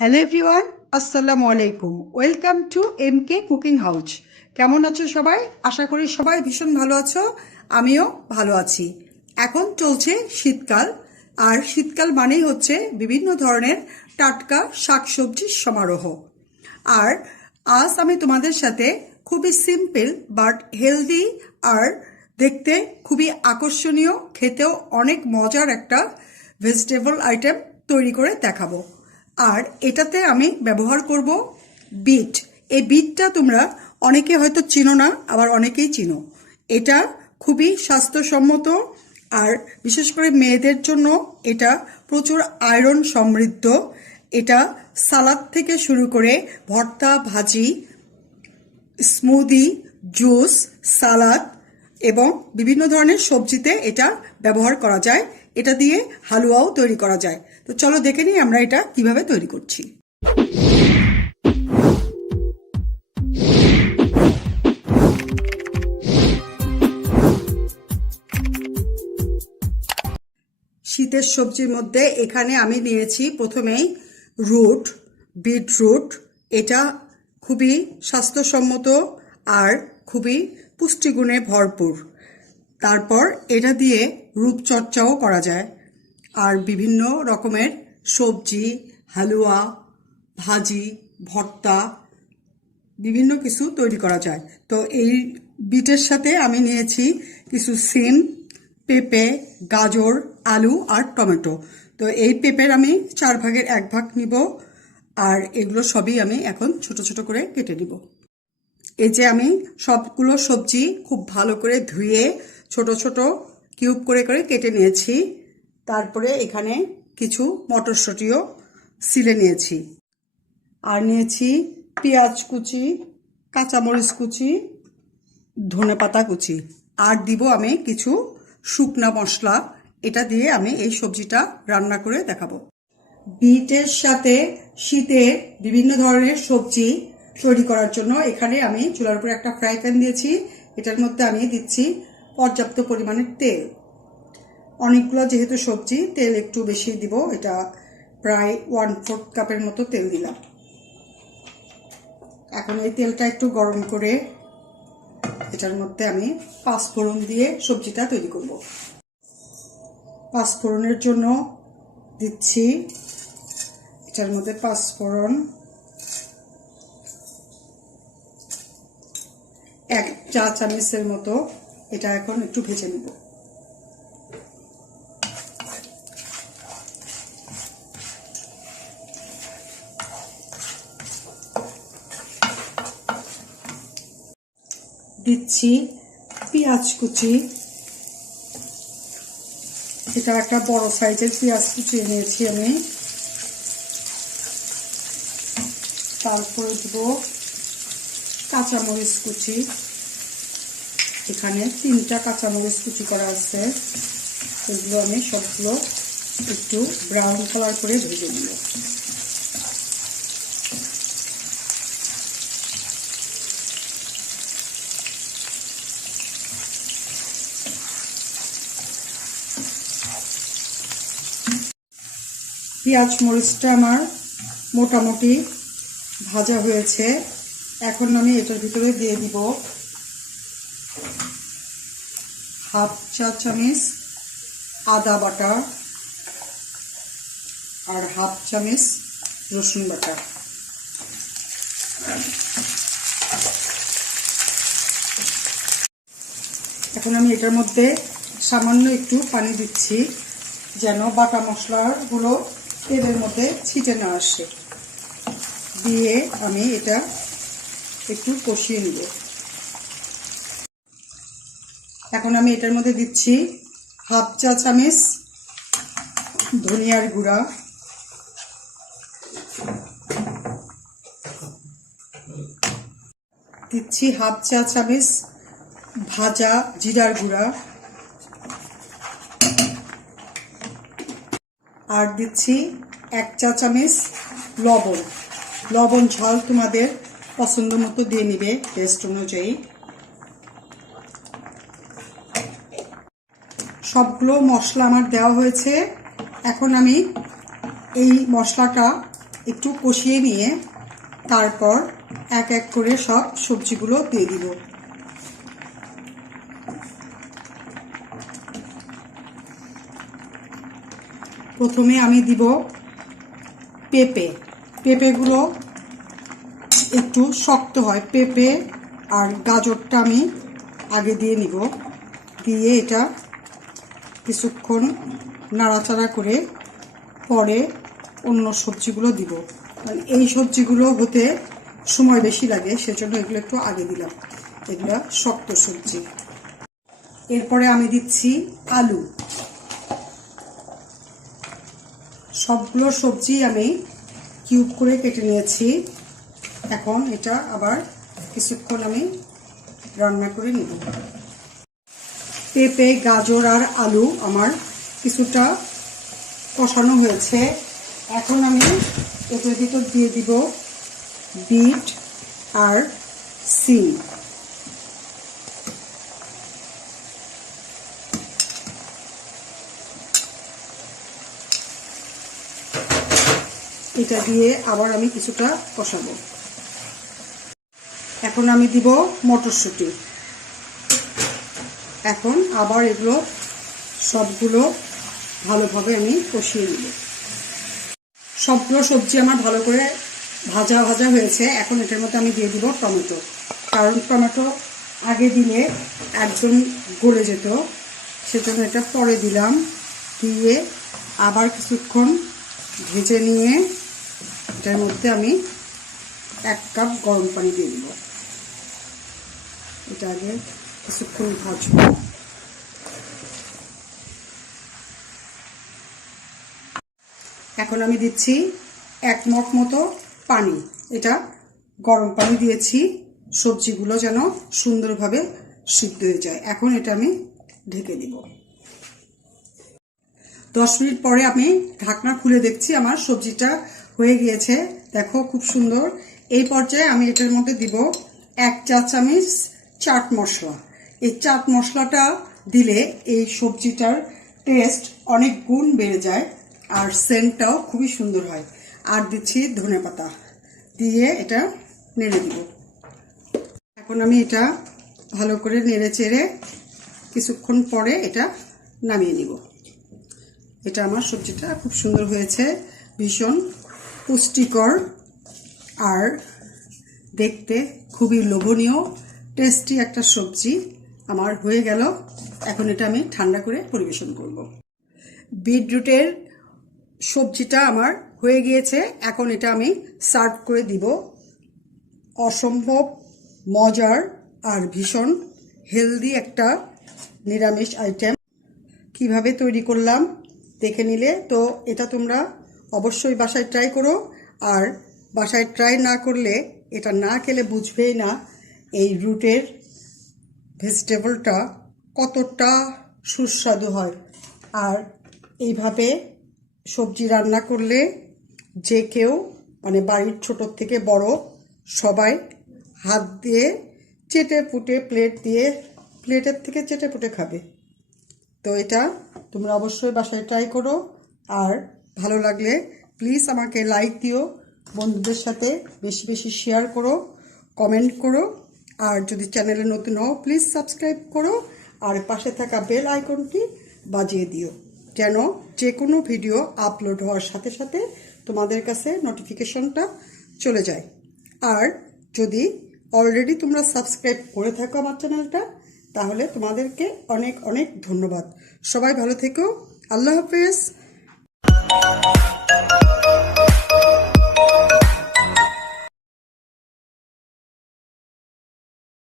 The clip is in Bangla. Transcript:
হ্যালো এভরিওয়ান, আসসালামু আলাইকুম। Welcome to MK cooking house. কেমন আছো সবাই? আশা করি সবাই ভীষণ ভালো আছো। আমিও ভালো আছি। এখন চলছে শীতকাল, আর শীতকাল মানেই হচ্ছে বিভিন্ন ধরনের টাটকা শাকসবজির সমারোহ। আর আজ আমি তোমাদের সাথে খুবই সিম্পল বাট হেলদি আর দেখতে খুবই আকর্ষণীয়, খেতেও অনেক মজার একটা ভেজিটেবল আইটেম তৈরি করে দেখাবো। আর এটাতে আমি ব্যবহার করব বিট। এই বিটটা তোমরা অনেকে হয়তো চিনো না, আবার অনেকেই চিনো। এটা খুবই স্বাস্থ্যসম্মত, আর বিশেষ করে মেয়েদের জন্য এটা প্রচুর আয়রন সমৃদ্ধ। এটা সালাদ থেকে শুরু করে ভর্তা, ভাজি, স্মুদি, জুস, সালাদ এবং বিভিন্ন ধরনের সবজিতে এটা ব্যবহার করা যায়। এটা দিয়ে হালুয়াও তৈরি করা যায়। তো চলো দেখে নিই আমরা এটা কিভাবে তৈরি করছি। শীতের সবজির মধ্যে এখানে আমি নিয়েছি প্রথমেই বিটরুট। এটা খুবই স্বাস্থ্যসম্মত আর খুবই পুষ্টিগুণে ভরপুর। তারপর এটা দিয়ে রূপচর্চাও করা যায়, আর বিভিন্ন রকমের সবজি, হালুয়া, ভাজি, ভর্তা, বিভিন্ন কিছু তৈরি করা যায়। তো এই বিটের সাথে আমি নিয়েছি কিছু সিম, পেঁপে, গাজর, আলু আর টমেটো। তো এই পেঁপের আমি 4 ভাগের 1 ভাগ নিব, আর এগুলো সবই আমি এখন ছোট ছোট করে কেটে নিব। এই যে আমি সবগুলো সবজি খুব ভালো করে ধুয়ে ছোট ছোট কিউব করে করে কেটে নিয়েছি। তারপরে এখানে কিছু মটরশুঁটিও ছিলে নিয়েছি, আর নিয়েছি পেঁয়াজ কুচি, কাঁচামরিচ কুচি, ধনেপাতা কুচি, আর দিব আমি কিছু শুকনা মশলা। এটা দিয়ে আমি এই সবজিটা রান্না করে দেখাবো। বিটের সাথে শীতের বিভিন্ন ধরনের সবজি তৈরি করার জন্য এখানে আমি চুলার উপরে একটা ফ্রাই প্যান দিয়েছি। এটার মধ্যে আমি দিচ্ছি পর্যাপ্ত পরিমাণের তেল। অনেকগুলো যেহেতু সবজি, তেল একটু বেশি দিব। এটা প্রায় 1/4 কাপের মতো তেল দিলাম। এখন এই তেলটা একটু গরম করে এটার মধ্যে আমি 5 ফোড়ন দিয়ে সবজিটা তৈরি করব। 5 ফোড়নের জন্য দিচ্ছি এটার মধ্যে 5 ফোড়ন, 1 চা চামচের মতো। এটা এখন একটু ভেজে নেব। দিচ্ছি পেঁয়াজ কুচি। এটা একটা বড় সাইজের পেঁয়াজ কুচি নিয়েছি আমি। তারপরে দেব কাঁচামরিচ কুচি। এখানে 3টা কাঁচামরিচ কুচি করা আছে। এগুলো আমি সবগুলো একটু ব্রাউন কালার করে ভেজে নেব। পেঁয়াজ মরিচটা আমার মোটামুটি ভাজা হয়েছে। এখন আমি এটার ভিতরে দিয়ে দিব 1/2 চা চামচ আদা বাটা আর 1/2 চামচ রসুন বাটা। এখন আমি এটার মধ্যে সামান্য একটু পানি দিচ্ছি, যেন বাটা মশলাগুলো তেলের মধ্যে ছিটে না আসে। দিয়ে আমি এটা একটু কষিয়ে নেব। এখন আমি এটার মধ্যে দিচ্ছি 1/2 চা চামচ ধনিয়ার গুঁড়া, দিচ্ছি 1/2 চা চামচ ভাজা জিরার গুঁড়া, আর দিচ্ছি 1 চা চামচ লবণ। লবণ ঝাল তোমাদের পছন্দ মতো দিয়ে নিবে, টেস্ট অনুযায়ী। সবগুলো মশলা আমার দেওয়া হয়েছে। এখন আমি এই মশলাটা একটু কষিয়ে নিয়ে তারপর এক এক করে সব সবজিগুলো দিয়ে দিব। প্রথমে আমি দিব পেঁপেগুলো একটু শক্ত হয়। পেঁপে আর গাজরটা আমি আগে দিয়ে নিব, দিয়ে এটা কিছুক্ষণ নাড়াচাড়া করে পরে অন্য সবজিগুলো দিব। কারণ এই সবজিগুলো হতে সময় বেশি লাগে, সেজন্য এগুলো একটু আগে দিলাম। এগুলো শক্ত সবজি। এরপরে আমি দিচ্ছি আলু। সবগুলো সবজি আমি কিউব করে কেটে নিয়েছি। এখন এটা আবার কিছুক্ষণ আমি রান্না করে নিব। পেঁপে, গাজর আর আলু আমার কিছুটা কষানো হয়েছে। এখন আমি এটার ভিতর দিয়ে দিব বিট আর সিম। এটা দিয়ে আবার আমি কিছুটা কষাবো। এখন আমি দিব মটরশুঁটি। এখন আবার এগুলো সবগুলো ভালোভাবে আমি কষিয়ে নিব। সবগুলো সবজি আমার ভালো করে ভাজা হয়েছে। এখন এটার মধ্যে আমি দিয়ে দিব টমেটো, কারণ টমেটো আগে দিলে একদম গলে যেত, সেজন্য এটা পরে দিলাম। দিয়ে আবার কিছুক্ষণ ভেজে নিয়ে এটার মধ্যে আমি 1 কাপ গরম পানি দিয়ে দিব। এটা আগে কিছুক্ষণ ভাজবো। এখন আমি দিচ্ছি 1 মগ মতো পানি। এটা গরম পানি দিয়েছি সবজিগুলো যেন সুন্দরভাবে সিদ্ধ হয়ে যায়। এখন এটা আমি ঢেকে দিব। 10 মিনিট পরে আমি ঢাকনা খুলে দেখছি আমার সবজিটা হয়ে গিয়েছে। দেখো খুব সুন্দর। এই পর্যায়ে আমি এটার মধ্যে দিব 1 চা চামচ চাট মশলা। এই চাট মশলাটা দিলে এই সবজিটার টেস্ট অনেক গুণ বেড়ে যায় আর সেন্টটাও খুবই সুন্দর হয়। আর দিচ্ছি ধনেপাতা, দিয়ে এটা নেড়ে দিব। এখন আমি এটা ভালো করে নেড়ে চেড়ে কিছুক্ষণ পরে এটা নামিয়ে নিব। এটা আমার সবজিটা খুব সুন্দর হয়েছে, ভীষণ পুষ্টিকর আর দেখতে খুবই লোভনীয় টেস্টি একটা সবজি আমার হয়ে গেল। এখন এটা আমি ঠান্ডা করে পরিবেশন করব। বিটরুটের সবজিটা আমার হয়ে গিয়েছে। এখন এটা আমি সার্ভ করে দিব। অসম্ভব মজার আর ভীষণ হেলদি একটা নিরামিষ আইটেম। কিভাবে তৈরি করলাম দেখে নিলে তো এটা তোমরা অবশ্যই বাসায় ট্রাই করো। আর বাসায় ট্রাই না করলে এটা না খেলে বুঝবেই না এই রুটের ভেজিটেবলটা কতটা সুস্বাদু হয়। আর এইভাবে সবজি রান্না করলে যে কেউ মানে বাড়ির ছোট থেকে বড় সবাই হাত দিয়ে চেটে পুটে প্লেটের থেকে চেটে পুটে খাবে। তো এটা তোমরা অবশ্যই বাসায় ট্রাই করো। আর ভালো লাগলে প্লিজ আমাকে লাইক দিও, বন্ধুদের সাথে বেশি বেশি শেয়ার করো, কমেন্ট করো। আর যদি চ্যানেলে নতুন হও প্লিজ সাবস্ক্রাইব করো আর পাশে থাকা বেল আইকনটি বাজিয়ে দিও, যেন যে কোনো ভিডিও আপলোড হওয়ার সাথে সাথে তোমাদের কাছে নোটিফিকেশনটা চলে যায়। আর যদি অলরেডি তোমরা সাবস্ক্রাইব করে থাকো আমার চ্যানেলটা, তাহলে তোমাদেরকে অনেক অনেক ধন্যবাদ। সবাই ভালো থেকো। আল্লাহ হাফেজ।